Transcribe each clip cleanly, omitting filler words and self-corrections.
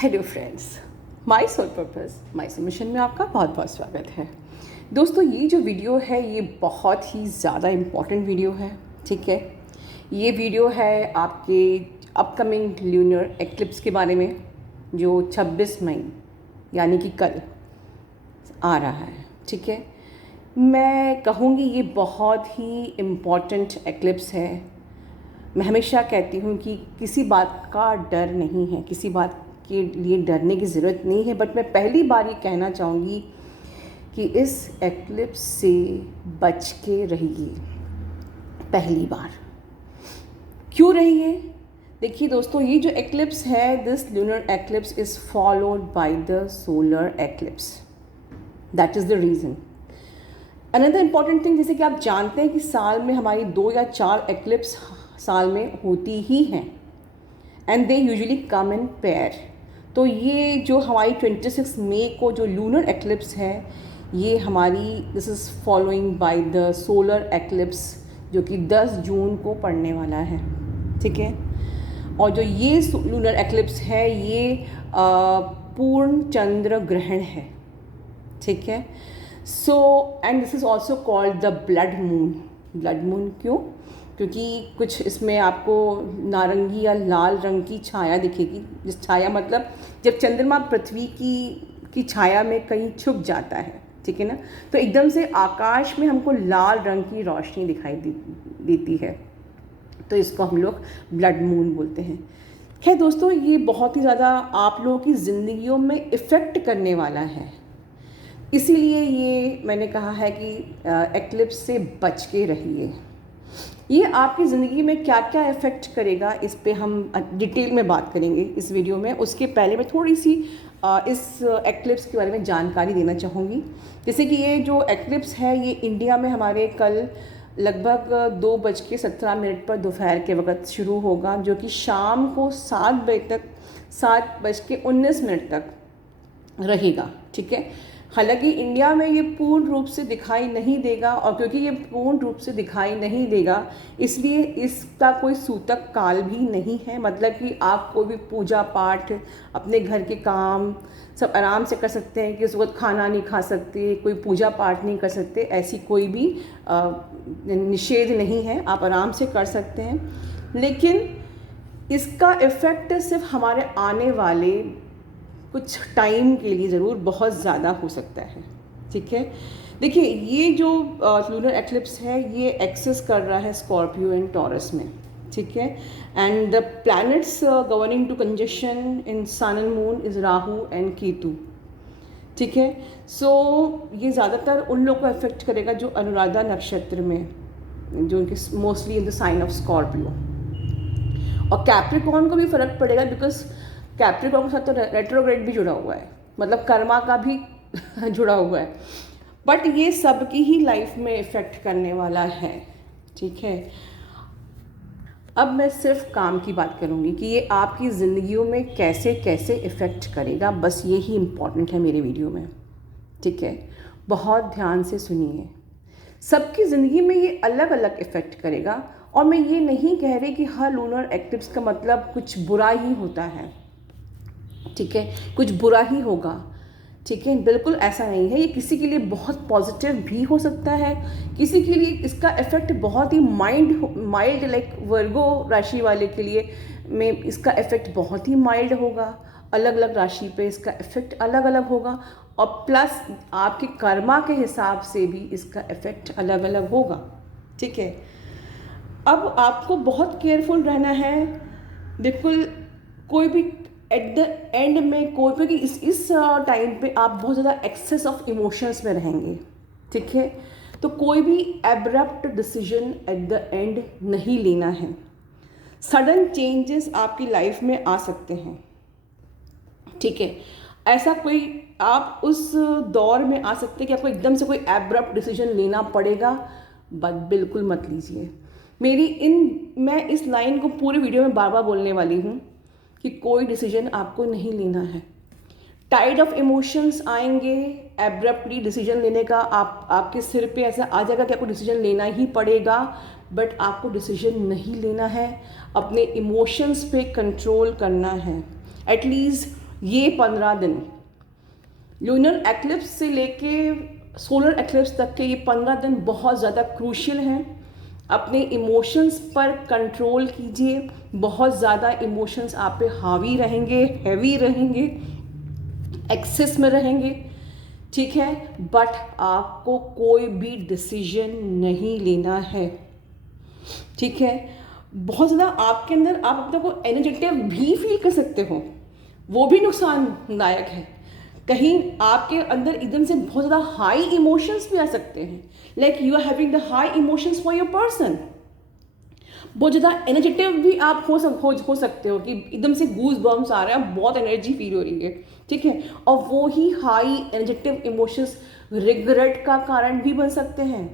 Hello friends, my soul purpose my soul mission में आपका बहुत बहुत स्वागत है। दोस्तों, ये जो वीडियो है ये बहुत ही ज़्यादा इम्पॉर्टेंट वीडियो है। ठीक है, ये वीडियो है आपके अपकमिंग ल्यूनर एक्लिप्स के बारे में, जो 26 मई यानी कि कल आ रहा है। ठीक है, मैं कहूँगी ये बहुत ही इम्पॉर्टेंट एक्लिप्स है। मैं हमेशा कहती हूँ कि किसी बात का डर नहीं है, किसी बात के लिए डरने की ज़रूरत नहीं है, बट मैं पहली बार ये कहना चाहूँगी कि इस एक्लिप्स से बच के रहिए। पहली बार क्यों रहिए? देखिए दोस्तों, ये जो एक्लिप्स है, this lunar eclipse is followed by the solar eclipse. That is the reason. Another important thing, जैसे कि आप जानते हैं कि साल में हमारी 2 या 4 एक्लिप्स साल में होती ही हैं, and they usually come in pair. तो ये जो हमारी 26 मई को जो लूनर एक्लिप्स है, ये हमारी this is following by the solar eclipse, जो कि 10 जून को पड़ने वाला है। ठीक है, और जो ये लूनर एक्लिप्स है ये पूर्ण चंद्र ग्रहण है। ठीक है, so and this is also called the blood moon. Blood moon क्यों? क्योंकि कुछ इसमें आपको नारंगी या लाल रंग की छाया दिखेगी। जिस छाया मतलब जब चंद्रमा पृथ्वी की छाया में कहीं छुप जाता है, ठीक है ना, तो एकदम से आकाश में हमको लाल रंग की रोशनी दिखाई देती है। तो इसको हम लोग ब्लड मून बोलते हैं। खैर दोस्तों, ये बहुत ही ज़्यादा आप लोगों की ज़िंदगियों में इफ़ेक्ट करने वाला है, इसीलिए ये मैंने कहा है कि एक्लिप्स से बच के रहिए। ये आपकी ज़िंदगी में क्या क्या इफ़ेक्ट करेगा, इस पे हम डिटेल में बात करेंगे इस वीडियो में। उसके पहले मैं थोड़ी सी इस एक्लिप्स के बारे में जानकारी देना चाहूँगी। जैसे कि ये जो एक्लिप्स है ये इंडिया में हमारे कल लगभग 2:17 पर दोपहर के वक़्त शुरू होगा, जो कि शाम को 7:19 तक रहेगा। ठीक है, हालांकि इंडिया में ये पूर्ण रूप से दिखाई नहीं देगा, और क्योंकि ये पूर्ण रूप से दिखाई नहीं देगा इसलिए इसका कोई सूतक काल भी नहीं है। मतलब कि आप कोई भी पूजा पाठ, अपने घर के काम सब आराम से कर सकते हैं कि उस वक्त खाना नहीं खा सकते, कोई पूजा पाठ नहीं कर सकते, ऐसी कोई भी निषेध नहीं है, आप आराम से कर सकते हैं। लेकिन इसका इफ़ेक्ट सिर्फ हमारे आने वाले कुछ टाइम के लिए ज़रूर बहुत ज़्यादा हो सकता है। ठीक है, देखिए ये जो लूनर एक्लिप्स है ये एक्सेस कर रहा है स्कॉर्पियो एंड टॉरस में। ठीक है, and the planets governing to conjunction in sun and moon is Rahu and Ketu. ठीक है, सो ये ज़्यादातर उन लोग को अफेक्ट करेगा जो अनुराधा नक्षत्र में, जो उनके mostly in the sign of Scorpio. और कैप्रिकॉर्न को भी फ़र्क पड़ेगा, बिकॉज कैप्रिकॉर्न के साथ तो रेट्रोग्रेड भी जुड़ा हुआ है, मतलब कर्मा का भी जुड़ा हुआ है। बट ये सबकी ही लाइफ में इफ़ेक्ट करने वाला है। ठीक है, अब मैं सिर्फ काम की बात करूँगी कि ये आपकी ज़िंदगियों में कैसे कैसे इफ़ेक्ट करेगा, बस ये ही इम्पॉर्टेंट है मेरे वीडियो में। ठीक है, बहुत ध्यान से सुनिए। सबकी ज़िंदगी में ये अलग अलग इफ़ेक्ट करेगा, और मैं ये नहीं कह रही कि हर लूनर एक्लिप्स का मतलब कुछ बुरा ही होता है। ठीक है, कुछ बुरा ही होगा। ठीक है, बिल्कुल ऐसा नहीं है। ये किसी के लिए बहुत पॉजिटिव भी हो सकता है, किसी के लिए इसका इफ़ेक्ट बहुत ही माइल्ड लाइक वर्गो राशि वाले के लिए में इसका इफ़ेक्ट बहुत ही माइल्ड होगा। अलग अलग राशि पे इसका इफ़ेक्ट अलग अलग होगा, और प्लस आपके कर्मा के हिसाब से भी इसका इफ़ेक्ट अलग अलग होगा। ठीक है, अब आपको बहुत केयरफुल रहना है। बिल्कुल कोई भी एट द एंड में कोई, क्योंकि इस टाइम पे आप बहुत ज़्यादा एक्सेस ऑफ इमोशंस में रहेंगे। ठीक है, तो कोई भी abrupt decision at the end नहीं लेना है। सडन चेंजेस आपकी लाइफ में आ सकते हैं। ठीक है, ऐसा कोई आप उस दौर में आ सकते हैं कि आपको एकदम से कोई एब्रप्ट डिसीजन लेना पड़ेगा, बट बिल्कुल मत लीजिए। मैं इस लाइन को पूरे वीडियो में बार बार बोलने वाली हूँ कि कोई डिसीजन आपको नहीं लेना है। टाइड ऑफ इमोशंस आएंगे, एब्रप्टली डिसीजन लेने का आपके सिर पे ऐसा आ जाएगा कि आपको डिसीजन लेना ही पड़ेगा, बट आपको डिसीजन नहीं लेना है। अपने इमोशंस पे कंट्रोल करना है। एटलीस्ट ये 15 दिन लूनर एक्लिप्स से लेके सोलर एक्लिप्स तक के ये 15 दिन बहुत ज़्यादा क्रूशियल हैं। अपने इमोशंस पर कंट्रोल कीजिए। बहुत ज़्यादा इमोशंस आप पे हावी रहेंगे, हैवी रहेंगे, एक्सेस में रहेंगे, ठीक है। बट आपको कोई भी डिसीजन नहीं लेना है, ठीक है। बहुत ज़्यादा आपके अंदर आप अपने को एनर्जेटिक भी फील कर सकते हो, वो भी नुकसानदायक है। कहीं आपके अंदर एकदम से बहुत ज़्यादा हाई इमोशंस भी आ सकते हैं, like you are having the high emotions for your person. बहुत ज़्यादा एनर्जेटिव भी आप हो सकते हो कि एकदम से गूज बम्स आ रहे हैं, बहुत एनर्जी फील हो रही है, ठीक है। और वो ही हाई एनर्जेटिव इमोशंस रिग्रेट का कारण भी बन सकते हैं।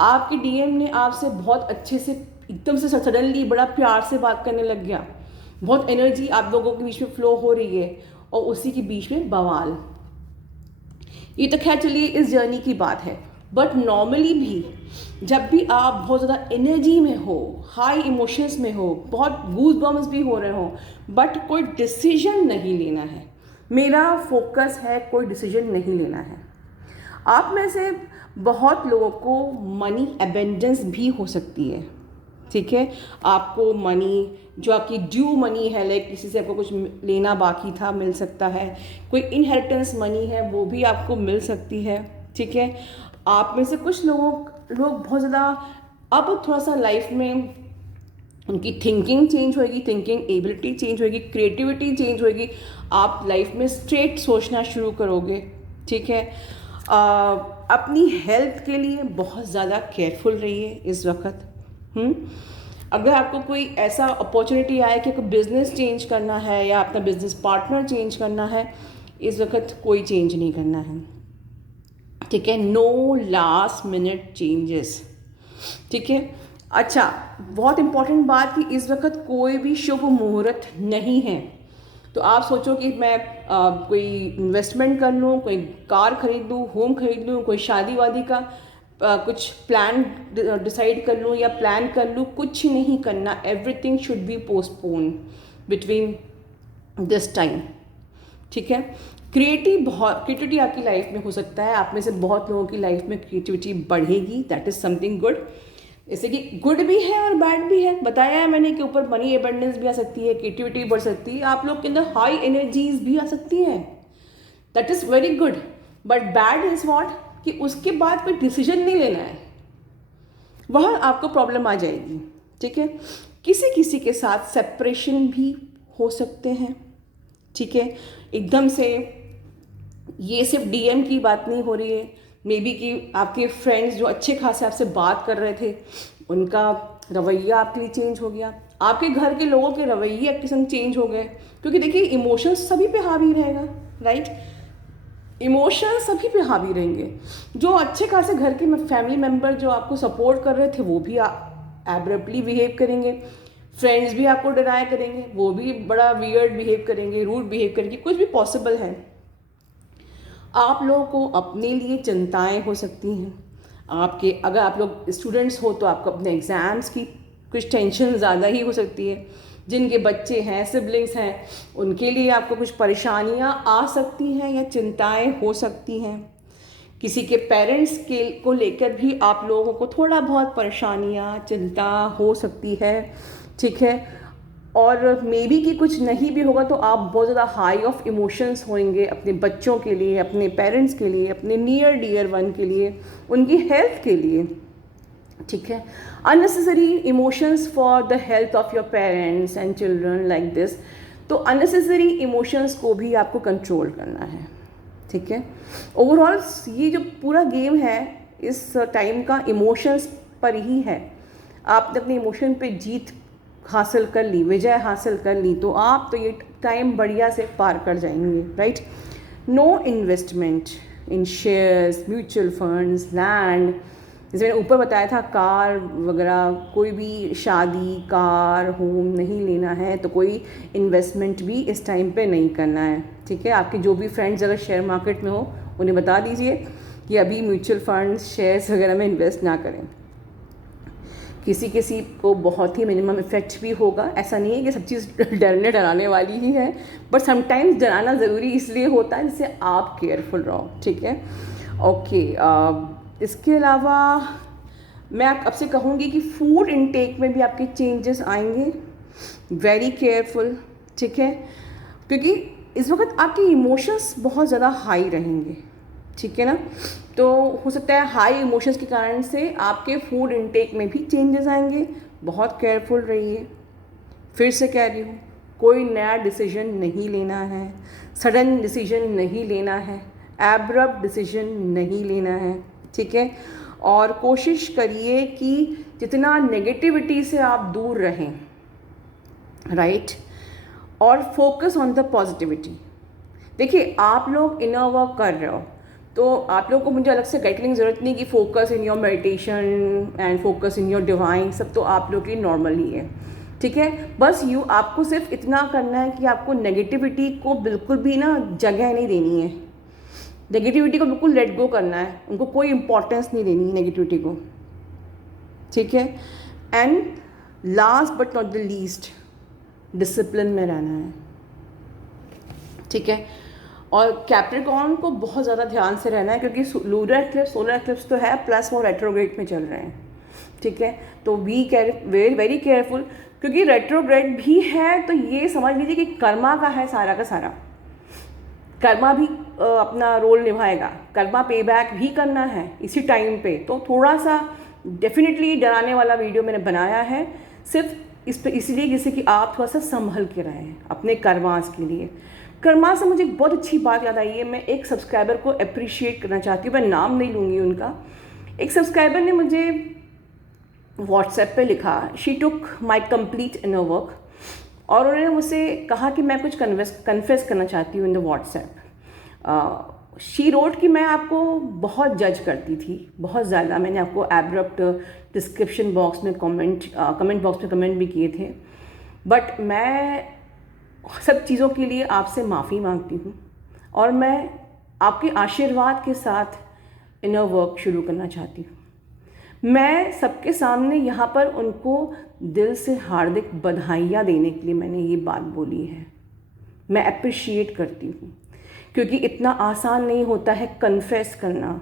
आपके डीएम ने आपसे बहुत अच्छे से एकदम से सडनली बड़ा प्यार से बात करने लग गया, बहुत एनर्जी आप लोगों के बीच में फ्लो हो रही है और उसी के बीच में बवाल। ये तो खैर चलिए इस जर्नी की बात है, बट नॉर्मली भी जब भी आप बहुत ज़्यादा एनर्जी में हो, हाई इमोशंस में हो, बहुत गूज बम्स भी हो रहे हो, बट कोई डिसीजन नहीं लेना है। मेरा फोकस है कोई डिसीजन नहीं लेना है। आप में से बहुत लोगों को मनी अबेंडेंस भी हो सकती है, ठीक है। आपको मनी जो आपकी ड्यू मनी है, लाइक किसी से आपको कुछ लेना बाकी था, मिल सकता है। कोई इनहेरिटेंस मनी है, वो भी आपको मिल सकती है, ठीक है। आप में से कुछ लोग बहुत ज़्यादा अब थोड़ा सा लाइफ में उनकी थिंकिंग चेंज होएगी, थिंकिंग एबिलिटी चेंज होएगी, क्रिएटिविटी चेंज होएगी। आप लाइफ में स्ट्रेट सोचना शुरू करोगे, ठीक है। अपनी हेल्थ के लिए बहुत ज़्यादा केयरफुल रहिए इस वक्त। अगर आपको कोई ऐसा अपॉर्चुनिटी आए कि आपको बिज़नेस चेंज करना है या अपना बिज़नेस पार्टनर चेंज करना है, इस वक्त कोई चेंज नहीं करना है, ठीक है। नो लास्ट मिनट चेंजेस, ठीक है। अच्छा, बहुत इम्पॉर्टेंट बात कि इस वक्त कोई भी शुभ मुहूर्त नहीं है। तो आप सोचो कि मैं कोई इन्वेस्टमेंट कर लूँ, कोई कार खरीद लूँ, होम खरीद लूँ, कोई शादी वादी का कुछ प्लान डिसाइड कर लूँ या प्लान कर लूँ, कुछ नहीं करना। Everything should be postpone between this time, ठीक है। क्रिएटिविटी आपकी लाइफ में हो सकता है। आप में से बहुत लोगों की लाइफ में क्रिएटिविटी बढ़ेगी, दैट इज़ समथिंग गुड। जैसे कि गुड भी है और बैड भी है। बताया है मैंने कि ऊपर मनी एबंडेंस भी आ सकती है, क्रिएटिविटी बढ़ सकती है, आप लोग के अंदर हाई एनर्जीज भी आ सकती हैं, that is very good. But bad is what कि उसके बाद कोई डिसीजन नहीं लेना है, वहाँ आपको प्रॉब्लम आ जाएगी, ठीक है। किसी किसी के साथ सेपरेशन भी हो सकते हैं, ठीक है। एकदम से ये सिर्फ डीएम की बात नहीं हो रही है, मे बी कि आपके फ्रेंड्स जो अच्छे खासे आपसे बात कर रहे थे, उनका रवैया आपके लिए चेंज हो गया, आपके घर के लोगों के रवैये आपके संग चेंज हो गए। क्योंकि देखिए इमोशंस सभी पे हावी रहेगा, राइट। इमोशंस सभी पे हावी रहेंगे। जो अच्छे खासे घर के फैमिली मेम्बर जो आपको सपोर्ट कर रहे थे, वो भी एब्रप्टली बिहेव करेंगे। फ्रेंड्स भी आपको डिनाई करेंगे, वो भी बड़ा वियर्ड बिहेव करेंगे, रूड बिहेव करेंगे, कुछ भी पॉसिबल है। आप लोगों को अपने लिए चिंताएं हो सकती हैं। आपके अगर आप लोग स्टूडेंट्स हो तो आपको अपने एग्ज़ाम्स की कुछ टेंशन ज़्यादा ही हो सकती है। जिनके बच्चे हैं, सिबलिंग्स हैं, उनके लिए आपको कुछ परेशानियां आ सकती हैं या चिंताएं हो सकती हैं। किसी के पेरेंट्स के को लेकर भी आप लोगों को थोड़ा बहुत परेशानियां, चिंता हो सकती है, ठीक है। और मे बी कि कुछ नहीं भी होगा तो आप बहुत ज़्यादा हाई ऑफ इमोशंस होंगे अपने बच्चों के लिए, अपने पेरेंट्स के लिए, अपने नियर डियर वन के लिए, उनकी हेल्थ के लिए, ठीक है। Unnecessary emotions for the health of your parents and children like this. तो अननेसेसरी इमोशंस को भी आपको कंट्रोल करना है, ठीक है। ओवरऑल ये जो पूरा गेम है इस टाइम का इमोशंस पर ही है। आपने अपने इमोशन पे जीत हासिल कर ली, विजय हासिल कर ली, तो आप तो ये टाइम बढ़िया से पार कर जाएंगे, right. No investment in shares, mutual funds, land, जैसे मैंने ऊपर बताया था, कार वगैरह, कोई भी शादी, कार, होम नहीं लेना है। तो कोई इन्वेस्टमेंट भी इस टाइम पे नहीं करना है, ठीक है। आपके जो भी फ्रेंड्स अगर शेयर मार्केट में हो, उन्हें बता दीजिए कि अभी म्यूचुअल फंड्स, शेयर्स वगैरह में इन्वेस्ट ना करें। किसी किसी को बहुत ही मिनिमम इफ़ेक्ट भी होगा। ऐसा नहीं है कि सब चीज़ डराने वाली ही है, बट समटाइम्स डराना ज़रूरी इसलिए होता है जिससे आप केयरफुल रहो, ठीक है। ओके, इसके अलावा मैं आपसे कहूँगी कि फूड इनटेक में भी आपके चेंजेस आएंगे, वेरी केयरफुल, ठीक है, क्योंकि इस वक्त आपके इमोशंस बहुत ज़्यादा हाई रहेंगे, ठीक है ना। तो हो सकता है हाई इमोशंस के कारण से आपके फूड इनटेक में भी चेंजेस आएंगे, बहुत केयरफुल रहिए। फिर से कह रही हूँ, कोई नया डिसीजन नहीं लेना है, सडन डिसीजन नहीं लेना है, एब्रप्ट डिसीजन नहीं लेना है, ठीक है। और कोशिश करिए कि जितना नेगेटिविटी से आप दूर रहें, राइट, और फोकस ऑन द पॉजिटिविटी। देखिए, आप लोग इनर वर्क कर रहे हो तो आप लोगों को मुझे अलग से गाइड करने की ज़रूरत नहीं कि focus in your meditation and focus in your divine, सब तो आप लोग की नॉर्मल ही है, ठीक है। बस आपको सिर्फ इतना करना है कि आपको नेगेटिविटी को बिल्कुल भी ना जगह नहीं देनी है, नेगेटिविटी को बिल्कुल लेट गो करना है, उनको कोई इंपॉर्टेंस नहीं देनी है नेगेटिविटी को, ठीक है। And last but not the least, discipline में रहना है, ठीक है। और कैप्रिकॉर्न को बहुत ज़्यादा ध्यान से रहना है क्योंकि लूनर एक्लिप्स, सोलर एक्लिप्स तो है, प्लस वो रेट्रोग्रेड में चल रहे हैं, ठीक है। तो वेरी केयरफुल, क्योंकि रेट्रोग्रेड भी है तो ये समझ लीजिए कि कर्मा का है सारा का सारा। कर्मा भी अपना रोल निभाएगा, कर्मा पे बैक भी करना है इसी टाइम पे। तो थोड़ा सा डेफिनेटली डराने वाला वीडियो मैंने बनाया है सिर्फ इसलिए जिससे कि आप थोड़ा सा संभल के रहें अपने कर्मास के लिए। कर्मा से मुझे एक बहुत अच्छी बात याद आई है, मैं एक सब्सक्राइबर को अप्रिशिएट करना चाहती हूँ, मैं नाम नहीं लूँगी उनका। एक सब्सक्राइबर ने मुझे व्हाट्सएप पे लिखा, she took my complete inner work, और उन्होंने मुझसे कहा कि मैं कुछ कन्फेस करना चाहती हूँ in the WhatsApp. She wrote कि मैं आपको बहुत जज करती थी, बहुत ज़्यादा। मैंने आपको एब्रप्ट डिस्क्रिप्शन बॉक्स में कमेंट बॉक्स में कमेंट भी किए थे, बट मैं सब चीज़ों के लिए आपसे माफ़ी मांगती हूँ और मैं आपके आशीर्वाद के साथ इनर वर्क शुरू करना चाहती हूँ। मैं सबके सामने यहाँ पर उनको दिल से हार्दिक बधाइयाँ देने के लिए मैंने ये बात बोली है। मैं अप्रिशिएट करती हूँ क्योंकि इतना आसान नहीं होता है कन्फेस करना,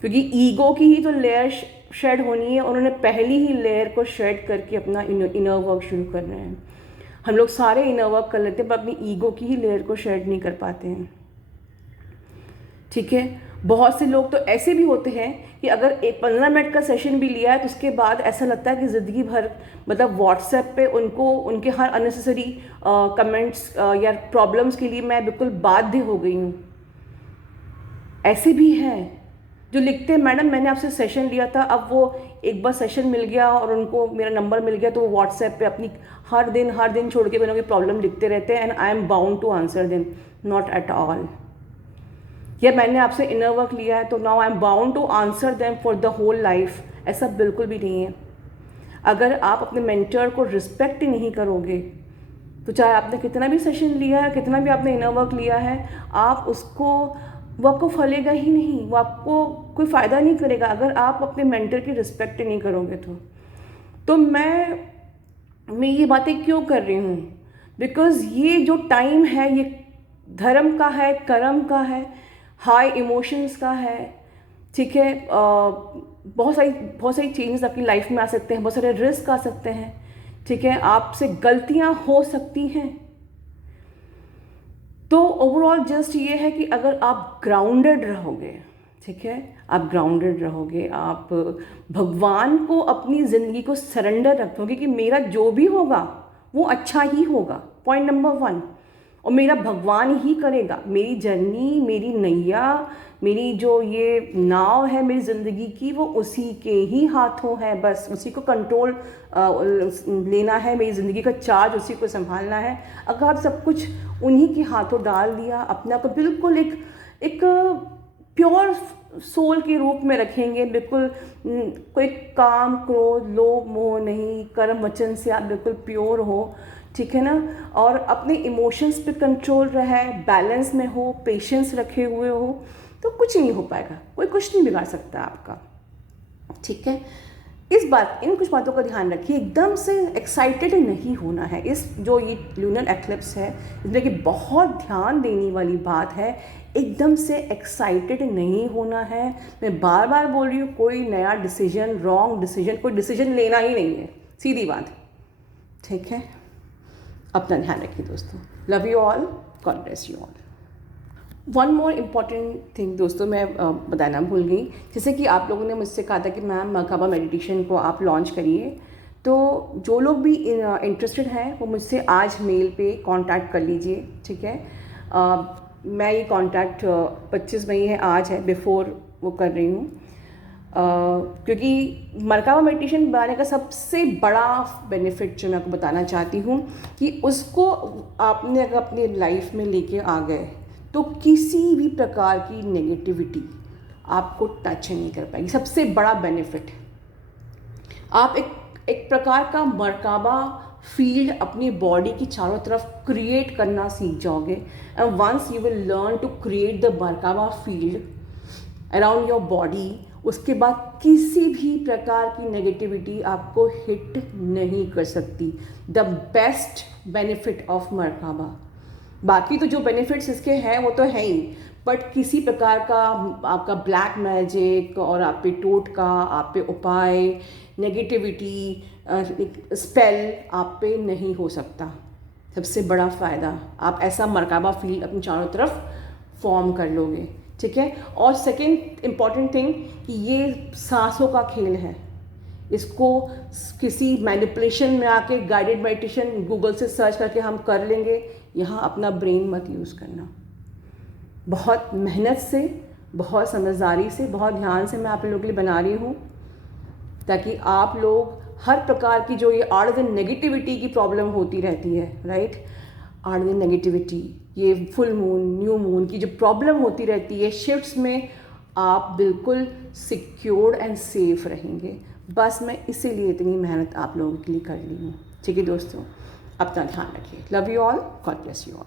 क्योंकि ईगो की ही तो लेयर शेड होनी है। उन्होंने पहली ही लेयर को शेड करके अपना इनर वर्क शुरू कर रहे हैं। हम लोग सारे इनर वर्क कर लेते हैं पर अपनी ईगो की ही लेयर को शेड नहीं कर पाते हैं, ठीक है। बहुत से लोग तो ऐसे भी होते हैं कि अगर एक 15 मिनट का सेशन भी लिया है तो उसके बाद ऐसा लगता है कि ज़िंदगी भर मतलब व्हाट्सएप पे उनको उनके हर अननेसेसरी कमेंट्स या प्रॉब्लम्स के लिए मैं बिल्कुल बाध्य हो गई हूँ। ऐसे भी हैं जो लिखते हैं, मैडम मैंने आपसे सेशन लिया था, अब वो एक बार सेशन मिल गया और उनको मेरा नंबर मिल गया तो वो व्हाट्सएप पे अपनी हर दिन छोड़ के कोई प्रॉब्लम लिखते रहते हैं, and I am bound to answer them. Not at all. या मैंने आपसे इनर वर्क लिया है तो now I am bound to answer them for the whole life, ऐसा बिल्कुल भी नहीं है। अगर आप अपने मेंटर को रिस्पेक्ट ही नहीं करोगे तो चाहे आपने कितना भी सेशन लिया है, कितना भी आपने इनर वर्क लिया है, वो आपको फलेगा ही नहीं, वो आपको कोई फ़ायदा नहीं करेगा अगर आप अपने मेंटर की रिस्पेक्ट नहीं करोगे। तो मैं ये बातें क्यों कर रही हूँ? बिकॉज़ ये जो टाइम है ये धर्म का है, कर्म का है, हाई इमोशंस का है, ठीक है। बहुत सारी चेंजेस आपकी लाइफ में आ सकते हैं, बहुत सारे रिस्क आ सकते हैं, ठीक है। आपसे गलतियाँ हो सकती हैं। तो ओवरऑल जस्ट ये है कि अगर आप ग्राउंडेड रहोगे, ठीक है, आप ग्राउंडेड रहोगे, आप भगवान को अपनी ज़िंदगी को सरेंडर रखोगे कि मेरा जो भी होगा वो अच्छा ही होगा, पॉइंट नंबर 1, और मेरा भगवान ही करेगा। मेरी जर्नी, मेरी नैया, मेरी जो ये नाव है मेरी ज़िंदगी की, वो उसी के ही हाथों है, बस उसी को कंट्रोल लेना है, मेरी ज़िंदगी का चार्ज उसी को संभालना है। अगर आप सब कुछ उन्हीं के हाथों डाल दिया, अपने आप को बिल्कुल एक प्योर सोल के रूप में रखेंगे, बिल्कुल कोई काम, क्रोध, लोभ, मोह नहीं, कर्म वचन से आप बिल्कुल प्योर हो, ठीक है ना, और अपने इमोशंस पे कंट्रोल रहे, बैलेंस में हो, पेशेंस रखे हुए हो, तो कुछ नहीं हो पाएगा, कोई कुछ नहीं बिगाड़ सकता आपका, ठीक है। इस बात इन कुछ बातों का ध्यान रखिए, एकदम से एक्साइटेड नहीं होना है। इस जो ये लूनर एक्लिप्स है इसमें कि बहुत ध्यान देने वाली बात है, एकदम से एक्साइटेड नहीं होना है। मैं बार बार बोल रही हूँ, कोई नया डिसीजन, रॉन्ग डिसीजन, कोई डिसीजन लेना ही नहीं है, सीधी बात, ठीक है। अपना ध्यान रखिए दोस्तों। Love you all, God bless you all. One more important thing दोस्तों, मैं बताना भूल गई। जैसे कि आप लोगों ने मुझसे कहा था कि मैम मरकाबा मेडिटेशन को आप लॉन्च करिए, तो जो लोग भी इंटरेस्टेड हैं वो मुझसे आज मेल पे कांटेक्ट कर लीजिए, ठीक है। मैं ये कांटेक्ट 25 मई है, आज है, बिफोर वो कर रही हूँ, क्योंकि मरकाबा मेडिटेशन बनाने का सबसे बड़ा बेनिफिट जो मैं आपको बताना चाहती हूँ कि उसको आपने अगर अपनी लाइफ में लेके आ गए तो किसी भी प्रकार की नेगेटिविटी आपको टच नहीं कर पाएगी। सबसे बड़ा बेनिफिट, आप एक प्रकार का मरकाबा फील्ड अपनी बॉडी की चारों तरफ क्रिएट करना सीख जाओगे। And once you will learn to create the merkaba field around your body, उसके बाद किसी भी प्रकार की नेगेटिविटी आपको हिट नहीं कर सकती। The best benefit of merkaba. बाकी तो जो बेनिफिट्स इसके हैं वो तो है ही, बट किसी प्रकार का आपका ब्लैक मैजिक और आप पे टोटका, आप पे उपाय, नेगेटिविटी, स्पेल आप पे नहीं हो सकता। सबसे बड़ा फ़ायदा, आप ऐसा मरकाबा फील्ड अपनी चारों तरफ फॉर्म कर लोगे, ठीक है। और सेकंड इम्पॉर्टेंट थिंग कि ये सांसों का खेल है। इसको किसी मैनिपुलेशन में आके गाइडेड मेडिटेशन गूगल से सर्च करके हम कर लेंगे, यहाँ अपना ब्रेन मत यूज़ करना। बहुत मेहनत से, बहुत समझदारी से, बहुत ध्यान से मैं आप लोगों के लिए बना रही हूँ, ताकि आप लोग हर प्रकार की जो ये आठ दिन नेगेटिविटी की प्रॉब्लम होती रहती है, राइट, 8 दिन नेगेटिविटी, ये फुल मून, न्यू मून की जो प्रॉब्लम होती रहती है शिफ्ट्स में, आप बिल्कुल सिक्योर्ड एंड सेफ रहेंगे। बस मैं इसीलिए इतनी मेहनत आप लोगों के लिए कर रही हूँ, ठीक है दोस्तों। अपना ध्यान रखिए। Love you all, God bless you all.